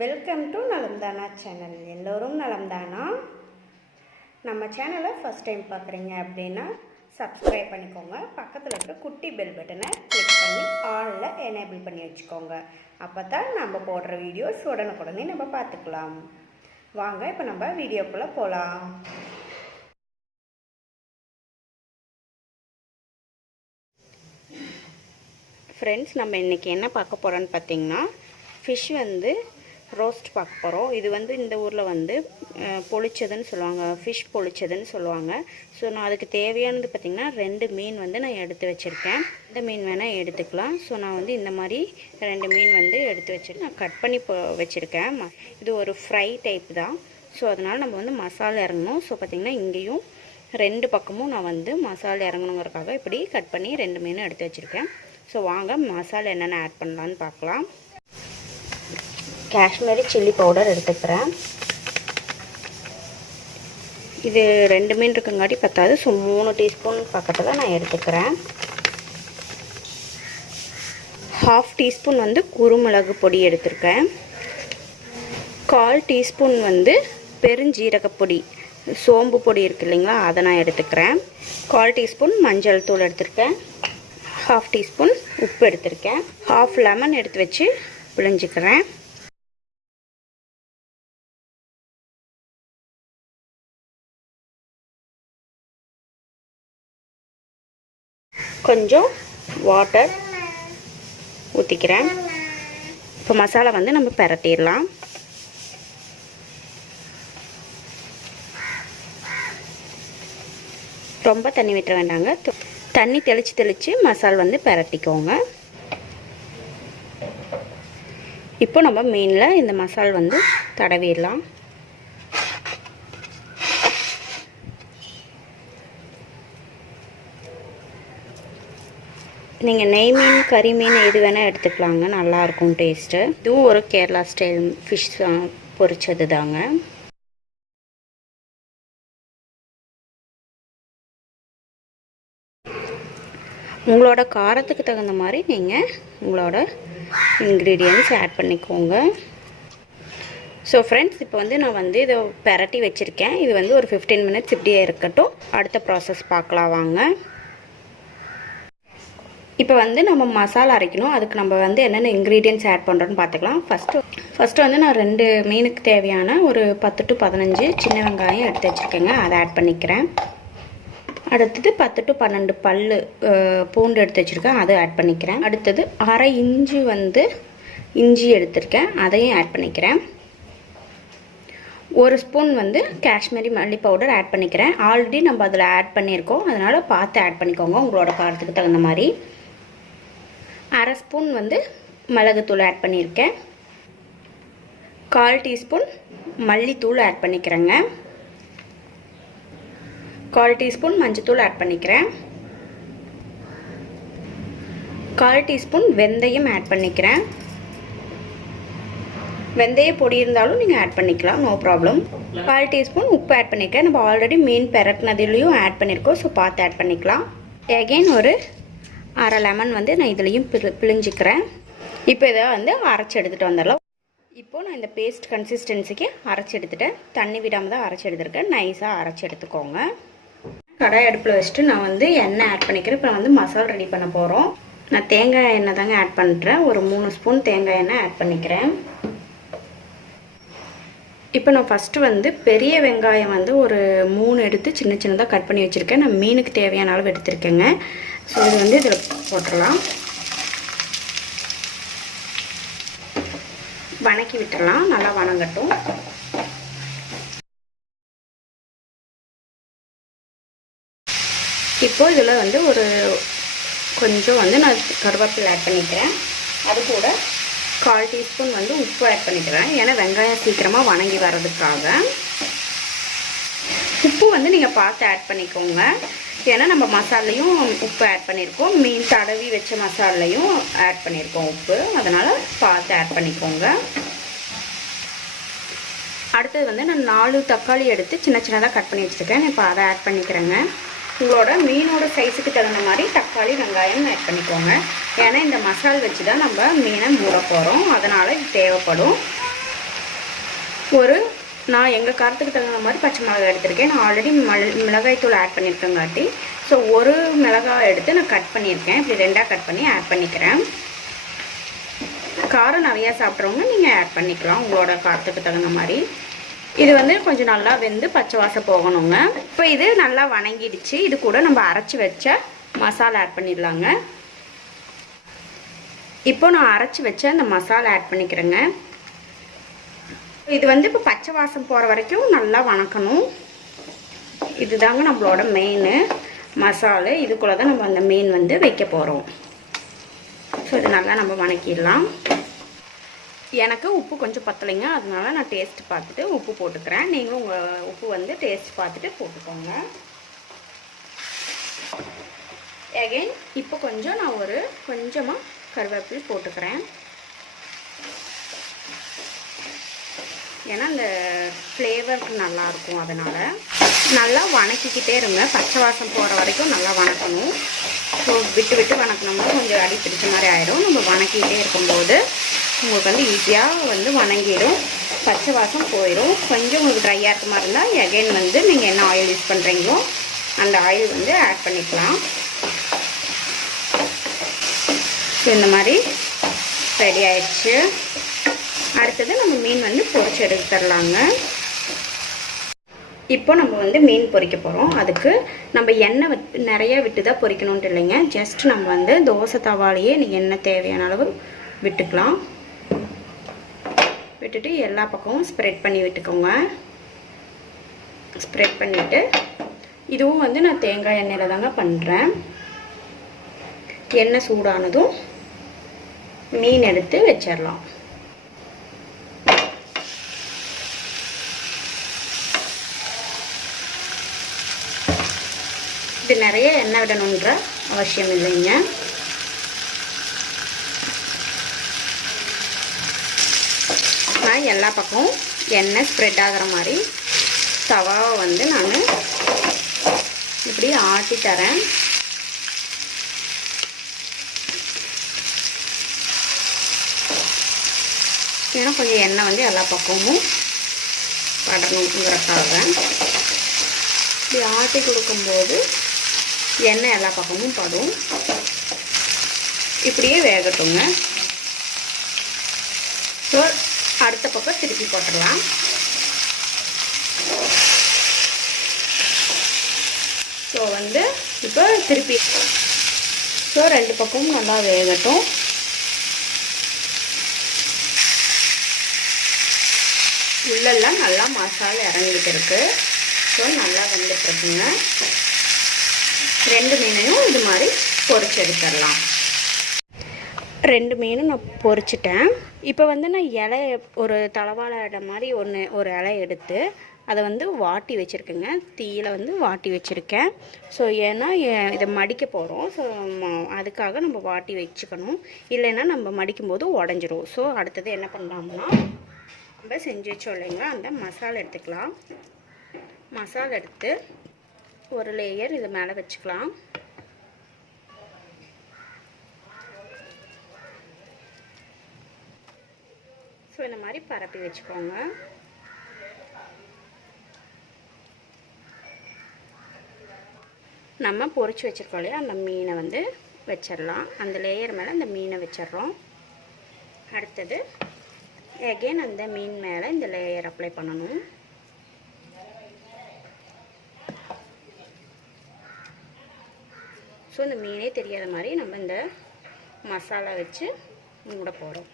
Welcome to நலம்தானா channel. எல்லோரும் நலம்தானா? நம்ம சேனலை ஃபஸ்ட் டைம் பார்க்குறீங்க அப்படின்னா சப்ஸ்கிரைப் பண்ணிக்கோங்க. பக்கத்தில் இருக்க குட்டி பெல் பட்டனை கிளிக் பண்ணி ஆலில் எனேபிள் பண்ணி வச்சுக்கோங்க. அப்போ தான் நம்ம போடுற வீடியோஸ் உடனுக்குடனே நம்ம பார்த்துக்கலாம். வாங்க இப்போ நம்ம வீடியோக்குள்ளே போகலாம். ஃப்ரெண்ட்ஸ், நம்ம இன்றைக்கி என்ன பார்க்க போகிறோன்னு பார்த்திங்கன்னா, ஃபிஷ் ரோஸ்ட் பார்க்க போகிறோம். இது இந்த ஊரில் பொளிச்சதுன்னு சொல்லுவாங்க, ஃபிஷ் பொளிச்சதுன்னு சொல்லுவாங்க. ஸோ நான் அதுக்கு தேவையானது பார்த்திங்கன்னா 2 மீன் நான் எடுத்து வச்சுருக்கேன். இந்த மீன் வேணால் எடுத்துக்கலாம். ஸோ நான் இந்த மாதிரி 2 மீன் எடுத்து வச்சுருக்கேன். நான் கட் பண்ணி வச்சுருக்கேன். இது ஒரு ஃப்ரை டைப் தான். ஸோ அதனால் நம்ம மசாலா இறங்கணும். ஸோ பார்த்திங்கன்னா இங்கேயும் 2 பக்கமும் நான் மசாலா இறங்கணுங்கிறதுக்காக இப்படி கட் பண்ணி 2 மீன் எடுத்து வச்சுருக்கேன். ஸோ வாங்க மசாலா என்னென்ன ஆட் பண்ணலான்னு பார்க்கலாம். காஷ்மீரி சில்லி பவுடர் எடுத்துக்கிறேன். இது 2 மீன் இருக்குங்காட்டி பத்தாது. ஸோ 3 டீஸ்பூன் பக்கத்தில் நான் எடுத்துக்கிறேன். 1/2 டீஸ்பூன் குருமிளகு பொடி எடுத்திருக்கேன். 1/4 டீஸ்பூன் பெருஞ்சீரக பொடி, சோம்பு பொடி இருக்குது இல்லைங்களா, அதை நான் எடுத்துக்கிறேன். 1/4 டீஸ்பூன் மஞ்சள் தூள் எடுத்திருக்கேன். 1/2 டீஸ்பூன் உப்பு எடுத்திருக்கேன். 1/2 லெமன் எடுத்து வச்சு பிழிஞ்சிக்கிறேன். கொஞ்சம் வாட்டர் ஊற்றிக்கிறேன். இப்போ மசாலா நம்ம பிரட்டிடலாம். ரொம்ப தண்ணி விட்டுற வேண்டாங்க. தண்ணி தெளித்து மசாலா பிரட்டிக்கோங்க. இப்போ நம்ம மீனில் இந்த மசாலா தடவிடலாம். நீங்கள் நெய் மீன், கறி மீன் எது வேணால் எடுத்துக்கலாங்க, நல்லாயிருக்கும் டேஸ்ட்டு. இதுவும் ஒரு கேரளா ஸ்டைல் ஃபிஷ் பொரிச்சது தாங்க. உங்களோட காரத்துக்கு தகுந்த மாதிரி நீங்கள் உங்களோட இன்க்ரீடியன்ட்ஸ் ஆட் பண்ணிக்கோங்க. ஸோ ஃப்ரெண்ட்ஸ், இப்போ நான் இதை பிரட்டி வச்சுருக்கேன். இது ஒரு 15 மினிட்ஸ் இப்படியே இருக்கட்டும். அடுத்த ப்ராசஸ் பார்க்கலாம் வாங்க. இப்போ நம்ம மசாலா அரைக்கணும். அதுக்கு நம்ம என்னென்ன இன்க்ரீடியன்ட்ஸ் ஆட் பண்ணுறோன்னு பார்த்துக்கலாம். ஃபஸ்ட்டு நான் 2 மீனுக்கு தேவையான ஒரு 10 to 15 சின்ன வெங்காயம் எடுத்து வச்சுருக்கேங்க, அதை ஆட் பண்ணிக்கிறேன். அடுத்தது 10 to 12 பல்லு பூண்டு எடுத்து வச்சுருக்கேன், அதை ஆட் பண்ணிக்கிறேன். அடுத்தது அரை இஞ்சி இஞ்சி எடுத்திருக்கேன், அதையும் ஆட் பண்ணிக்கிறேன். 1 ஸ்பூன் காஷ்மீரி மல்லி பவுடர் ஆட் பண்ணிக்கிறேன். ஆல்ரெடி நம்ம அதில் ஆட் பண்ணியிருக்கோம், அதனால் பார்த்து ஆட் பண்ணிக்கோங்க உங்களோட காரத்துக்கு தகுந்த மாதிரி. 1/2 ஸ்பூன் மிளகுத்தூள் ஆட் பண்ணியிருக்கேன். 1/4 டீஸ்பூன் மல்லித்தூள் ஆட் பண்ணிக்கிறேங்க. 1/4 டீஸ்பூன் மஞ்சத்தூள் ஆட் பண்ணிக்கிறேன். 1/4 டீஸ்பூன் வெந்தயம் ஆட் பண்ணிக்கிறேன். வெந்தய பொடி இருந்தாலும் நீங்கள் ஆட் பண்ணிக்கலாம், நோ ப்ராப்ளம். 1/4 டீஸ்பூன் உப்பு ஆட் பண்ணிக்கிறேன். நம்ம ஆல்ரெடி மீன் பெரட்டினதுலேயும் ஆட் பண்ணியிருக்கோம், ஸோ பார்த்து ஆட் பண்ணிக்கலாம். எகெயின் ஒரு அரை லெமன் நான் இதுலேயும் பிழிஞ்சிக்கிறேன். இப்போ இதை அரைச்சி எடுத்துகிட்டு வந்துடலாம். இப்போது நான் இந்த பேஸ்ட் கன்சிஸ்டன்சிக்கு அரைச்சி எடுத்துட்டேன். தண்ணி விடாமல் தான் அரைச்சி எடுத்துருக்கேன். நைஸாக அரைச்சி எடுத்துக்கோங்க. கடாய் அடுப்பில் வச்சுட்டு நான் எண்ணெய் ஆட் பண்ணிக்கிறேன். இப்போ நான் மசாலா ரெடி பண்ண போகிறோம். நான் தேங்காய் எண்ணெய் தாங்க ஆட் பண்ணுறேன். ஒரு 3 ஸ்பூன் தேங்காய் எண்ணெய் ஆட் பண்ணிக்கிறேன். இப்போ நான் ஃபஸ்ட்டு பெரிய வெங்காயம் ஒரு 3 எடுத்து சின்ன சின்னதாக கட் பண்ணி வச்சுருக்கேன். நான் மீனுக்கு தேவையான அளவு எடுத்துருக்கேங்க. ஸோ இது இதில் போட்டுடலாம். வணக்கி விட்டுடலாம், நல்லா வணங்கட்டும். இப்போ இதில் ஒரு கொஞ்சம் நான் கருவேப்பிலை ஆட் பண்ணிக்கிறேன். அது கூட 1/4 டீஸ்பூன் உப்பு ஆட் பண்ணிக்கிறேன். ஏன்னா வெங்காயம் சீக்கிரமாக வணங்கி வர்றதுக்காக. உப்பு நீங்கள் பார்த்து ஆட் பண்ணிக்கோங்க. ஏன்னா நம்ம மசாலையும் உப்பு ஆட் பண்ணியிருக்கோம், மீன் தடவி வச்ச மசாலையும் ஆட் பண்ணியிருக்கோம் உப்பு, அதனால் பார்த்து ஆட் பண்ணிக்கோங்க. அடுத்தது நான் 4 தக்காளி எடுத்து சின்ன சின்னதாக கட் பண்ணி வச்சுருக்கேன். இப்போ அதை ஆட் பண்ணிக்கிறேங்க. உங்களோட மீனோட சைஸுக்கு தகுந்த மாதிரி தக்காளி வெங்காயம் ஆட் பண்ணிக்கோங்க. ஏன்னா இந்த மசாலா வச்சு தான் நம்ம மீனை மூட போகிறோம், அதனால் இது தேவைப்படும். நான் எங்கள் காரத்துக்கு தகுந்த மாதிரி பச்சை மிளகாய் எடுத்திருக்கேன். நான் ஆல்ரெடி மிளகாய் தூள் ஆட் பண்ணியிருக்கேங்காட்டி ஸோ ஒரு மிளகாய் எடுத்து நான் கட் பண்ணியிருக்கேன். இப்படி 2ஆக கட் பண்ணி ஆட் பண்ணிக்கிறேன். காரம் நிறையா சாப்பிட்றவங்க நீங்கள் ஆட் பண்ணிக்கலாம் உங்களோட காரத்துக்கு தகுந்த மாதிரி. இது வந்து கொஞ்சம் நல்லா வெந்து பச்சை வாசம் போகணுங்க. இப்போ இது நல்லா வணங்கிடுச்சு. இது கூட நம்ம அரைச்சி வச்ச மசாலா ஆட் பண்ணிடலாங்க. இப்போ நான் அரைச்சி வச்ச அந்த மசாலா ஆட் பண்ணிக்கிறேங்க. இது வந்து இப்போ பச்சை வாசம் போகிற வரைக்கும் நல்லா வணக்கணும். இதுதாங்க நம்மளோட மெயின் மசாலா. இதுக்குள்ளே தான் நம்ம அந்த மீன் வந்து வைக்க போகிறோம். ஸோ இது நல்லா நம்ம வணக்கிடலாம். எனக்கு உப்பு கொஞ்சம் பத்தலைங்க, அதனால நான் டேஸ்ட் பார்த்துட்டு உப்பு போட்டுக்கிறேன். நீங்களும் உங்கள் உப்பு வந்து டேஸ்ட் பார்த்துட்டு போட்டுக்கோங்க. அகைன் இப்போ கொஞ்சம் நான் கொஞ்சமாக கருவேப்பிலை போட்டுக்கிறேன். ஏன்னா அந்த ஃப்ளேவருக்கு நல்லாயிருக்கும். அதனால் நல்லா வணக்கிக்கிட்டே இருங்க. பச்சை வாசம் போகிற வரைக்கும் நல்லா வணக்கணும். ஸோ விட்டு விட்டு வணக்கணும்னா கொஞ்சம் அடி பிடிச்ச மாதிரி ஆகிடும். நம்ம வணக்கிக்கிட்டே இருக்கும்போது உங்களுக்கு வந்து ஈஸியாக வந்து வணங்கிடும், பச்சை வாசம் போயிடும். கொஞ்சம் உங்களுக்கு ட்ரையாக இருக்க மாதிரி இருந்தால் அகைன் வந்து நீங்கள் என்ன ஆயில் யூஸ் பண்ணுறீங்களோ அந்த ஆயில் வந்து ஆட் பண்ணிக்கலாம். ஸோ இந்த மாதிரி ரெடி ஆயிடுச்சு. அடுத்தது நம்ம மீன் வந்து பொரிச்சு எடுத்துடலாங்க. இப்போ நம்ம வந்து மீன் பொரிக்க போகிறோம். அதுக்கு நம்ம எண்ணெய் நிறைய விட்டு தான் பொரிக்கணுன்ட்டு இல்லைங்க. ஜஸ்ட் நம்ம வந்து தோசை தவாலேயே நீங்கள் எண்ணெய் தேவையான அளவு விட்டுக்கலாம். விட்டுட்டு எல்லா பக்கமும் ஸ்ப்ரெட் பண்ணி விட்டுக்கோங்க. ஸ்ப்ரெட் பண்ணிவிட்டு இதுவும் வந்து நான் தேங்காய் எண்ணெயில் தாங்க பண்ணுறேன். எண்ணெய் சூடானதும் மீன் எடுத்து வச்சிடலாம். இது நிறைய எண்ணெய் விடணுன்ற அவசியம் இல்லைங்க. நான் எல்லா பக்கமும் எண்ணெய் ஸ்ப்ரெட் ஆகிற மாதிரி தவாவை வந்து நான் இப்படி ஆட்டி தரேன். ஏன்னா கொஞ்சம் எண்ணெய் வந்து எல்லா பக்கமும் படணுங்கிறக்காக இப்படி ஆட்டி கொடுக்கும்போது எண்ணெய் எல்லா பக்கமும் படும். இப்படியே வேகட்டுங்க. ஸோ அடுத்த பக்கம் திருப்பி போட்டுடலாம். ஸோ வந்து இப்போ திருப்பி ஸோ 2 பக்கமும் நல்லா வேகட்டும். உள்ளெல்லாம் நல்லா மசாலா இறங்கிட்டு இருக்கு. ஸோ நல்லா வந்துட்டுருக்குங்க. 2 மீனையும் இது மாதிரி பொரிச்சு எடுத்துடலாம். 2 மீனும் நான் பொரிச்சிட்டேன். இப்போ வந்து நான் இலை ஒரு தலவாழை இலை மாதிரி ஒரு இலை எடுத்து அதை வந்து வாட்டி வச்சுருக்கேங்க. தீயில் வந்து வாட்டி வச்சுருக்கேன். ஸோ ஏன்னா இதை மடிக்க போகிறோம். ஸோ அதுக்காக நம்ம வாட்டி வச்சுக்கணும். இல்லைன்னா நம்ம மடிக்கும்போது உடஞ்சிரும். ஸோ அடுத்தது என்ன பண்ணலாம்னா நம்ம செஞ்சு வச்சோம் இல்லைங்களா, அந்த மசாலா எடுத்துக்கலாம். மசாலா எடுத்து ஒரு லேயர் இது மேலே வச்சுக்கலாம். ஸோ இந்த மாதிரி பரப்பி வச்சுக்கோங்க. நம்ம பொரிச்சு வச்சுருக்கோம் இல்லையா, அந்த மீனை வந்து வச்சிடலாம். அந்த லேயர் மேலே அந்த மீனை வச்சிடுறோம். அடுத்தது அகைன் அந்த மீன் மேலே இந்த லேயர் அப்ளை பண்ணணும். ஸோ இந்த மீனே தெரியாத மாதிரி நம்ம இந்த மசாலா வச்சு மூட போகிறோம்.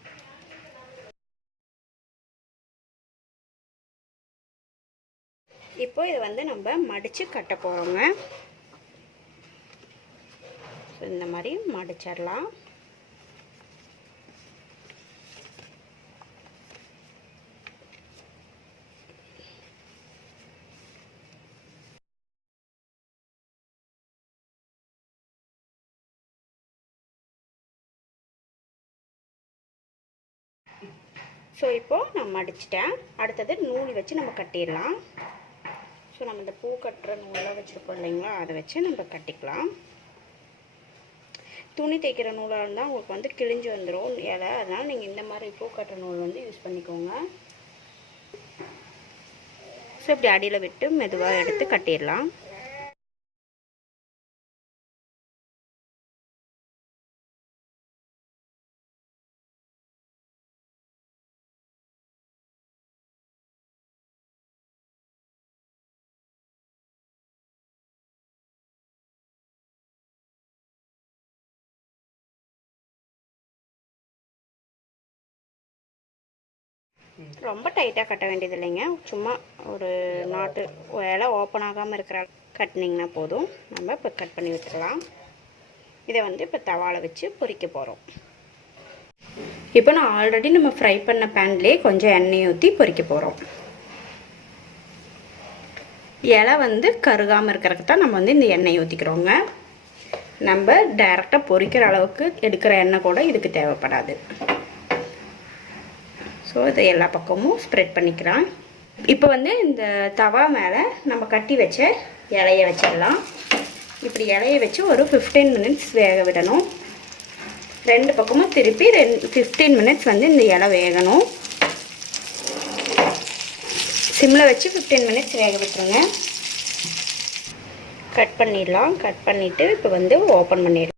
இப்போ இதை வந்து நம்ம மடித்து கட்ட போகிறோங்க. ஸோ இந்த மாதிரி மடிச்சிடலாம். ஸோ இப்போது நான் மடிச்சிட்டேன். அடுத்தது நூல் வச்சு நம்ம கட்டிடலாம். ஸோ நம்ம இந்த பூ கட்டுற நூலாக வச்சுருப்போம் இல்லைங்களா, அதை வச்சு நம்ம கட்டிக்கலாம். துணி தைக்கிற நூலாக இருந்தால் உங்களுக்கு வந்து கிழிஞ்சு வந்துடும் இலை. அதனால் நீங்கள் இந்த மாதிரி பூ கட்டுற நூல் வந்து யூஸ் பண்ணிக்கோங்க. ஸோ இப்படி அடியில் விட்டு மெதுவாக எடுத்து கட்டிடலாம். ரொம்ப டைட்டாக கட்ட வேண்டியது இல்லைங்க, சும்மா ஒரு நாட்டு இலை ஓப்பன் ஆகாமல் இருக்கிற கட்டினிங்கன்னா போதும். நம்ம இப்போ கட் பண்ணி விட்டுடலாம். இதை வந்து இப்போ தவாவில் வச்சு பொரிக்க போகிறோம். இப்போ நான் ஆல்ரெடி நம்ம ஃப்ரை பண்ண பேன்லேயே கொஞ்சம் எண்ணெய் ஊற்றி பொரிக்க போகிறோம். இலை வந்து கருகாமல் இருக்கிறதுக்கு தான் நம்ம வந்து இந்த எண்ணெய் ஊற்றிக்கிறோங்க. நம்ம டைரெக்டாக பொரிக்கிற அளவுக்கு எடுக்கிற எண்ணெய் கூட இதுக்கு தேவைப்படாது. ஸோ இதை எல்லா பக்கமும் ஸ்ப்ரெட் பண்ணிக்கலாம். இப்போ வந்து இந்த தவா மேலே நம்ம கட்டி வச்ச இலையை வச்சிடலாம். இப்படி இலையை வச்சு ஒரு 15 மினிட்ஸ் வேக விடணும். ரெண்டு பக்கமும் திருப்பி 15 மினிட்ஸ் வந்து இந்த இலை வேகணும். சிம்மில் வச்சு 15 மினிட்ஸ் வேக விட்டுருங்க. கட் பண்ணிடலாம். கட் பண்ணிவிட்டு இப்போ வந்து ஓப்பன் பண்ணிடலாம்.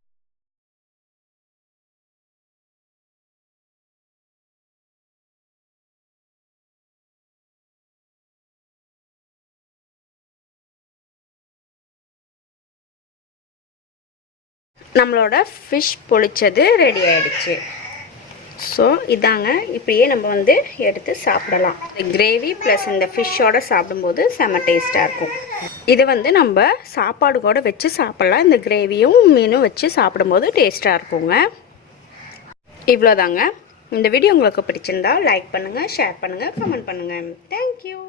நம்மளோட ஃபிஷ் பொளிச்சது ரெடி ஆகிடுச்சு. ஸோ இதாங்க, இப்படியே நம்ம வந்து எடுத்து சாப்பிடலாம். கிரேவி ப்ளஸ் இந்த ஃபிஷ்ஷோடு சாப்பிடும்போது செம்ம டேஸ்ட்டாக இருக்கும். இதை வந்து நம்ம சாப்பாடு கூட வச்சு சாப்பிட்லாம். இந்த கிரேவியும் மீனும் வச்சு சாப்பிடும்போது டேஸ்ட்டாக இருக்குங்க. இவ்வளோதாங்க. இந்த வீடியோ உங்களுக்கு பிடிச்சிருந்தா லைக் பண்ணுங்கள், ஷேர் பண்ணுங்கள், கமெண்ட் பண்ணுங்கள். தேங்க்யூ.